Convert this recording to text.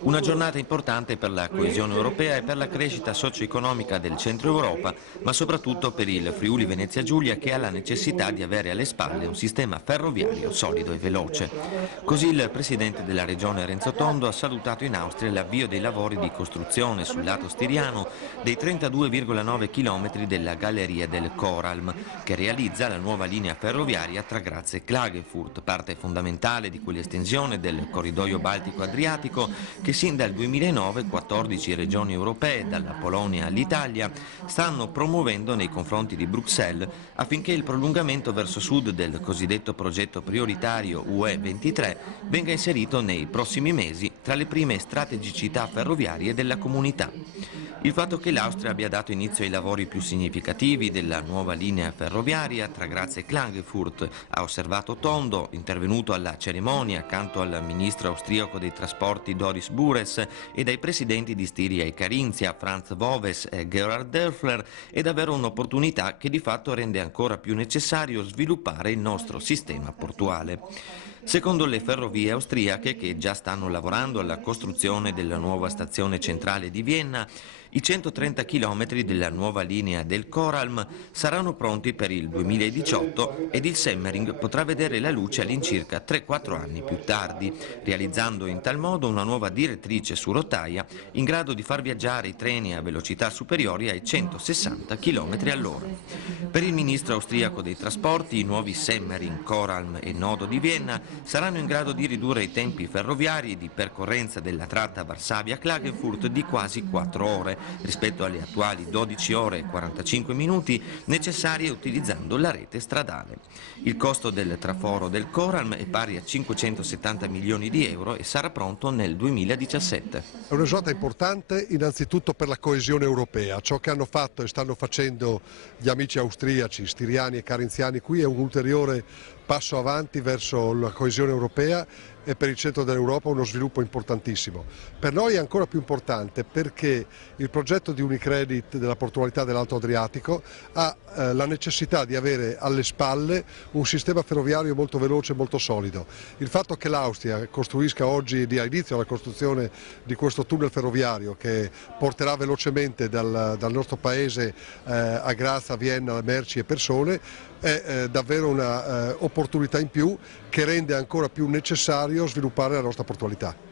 Una giornata importante per la coesione europea e per la crescita socio-economica del centro Europa, ma soprattutto per il Friuli Venezia Giulia, che ha la necessità di avere alle spalle un sistema ferroviario solido e veloce. Così il presidente della regione Renzo Tondo ha salutato in Austria l'avvio dei lavori di costruzione sul lato stiriano dei 32,9 km della galleria del Koralm, che realizza la nuova linea ferroviaria tra Graz e Klagenfurt, parte fondamentale di quell'estensione del corridoio baltico-adriatico che sin dal 2009 14 regioni europee, dalla Polonia all'Italia, stanno promuovendo nei confronti di Bruxelles affinché il prolungamento verso sud del cosiddetto progetto prioritario UE 23 venga inserito nei prossimi mesi tra le prime strategicità ferroviarie della comunità. Il fatto che l'Austria abbia dato inizio ai lavori più significativi della nuova linea ferroviaria tra Graz e Klagenfurt, ha osservato Tondo, intervenuto alla cerimonia accanto al ministro austriaco dei trasporti Doris Bures e dai presidenti di Stiria e Carinzia, Franz Woves e Gerhard Dörfler, è davvero un'opportunità che di fatto rende ancora più necessario sviluppare il nostro sistema portuale. Secondo le ferrovie austriache, che già stanno lavorando alla costruzione della nuova stazione centrale di Vienna, i 130 km della nuova linea del Koralm saranno pronti per il 2018 ed il Semmering potrà vedere la luce all'incirca 3-4 anni più tardi, realizzando in tal modo una nuova direttrice su rotaia in grado di far viaggiare i treni a velocità superiori ai 160 km all'ora. Per il ministro austriaco dei trasporti, i nuovi Semmering, Koralm e Nodo di Vienna saranno in grado di ridurre i tempi ferroviari di percorrenza della tratta Varsavia-Klagenfurt di quasi 4 ore, rispetto alle attuali 12 ore e 45 minuti necessarie utilizzando la rete stradale. Il costo del traforo del Koralm è pari a 570 milioni di euro e sarà pronto nel 2017. È una giornata importante innanzitutto per la coesione europea. Ciò che hanno fatto e stanno facendo gli amici austriaci, stiriani e carinziani qui è un ulteriore passo avanti verso la coesione europea e per il centro dell'Europa uno sviluppo importantissimo. Per noi è ancora più importante perché il progetto di Unicredit della portualità dell'Alto Adriatico ha la necessità di avere alle spalle un sistema ferroviario molto veloce e molto solido. Il fatto che l'Austria costruisca oggi, dia inizio alla costruzione di questo tunnel ferroviario che porterà velocemente dal nostro paese a Graz, a Vienna, merci e persone, è davvero un'opportunità in più che rende ancora più necessario sviluppare la nostra portualità.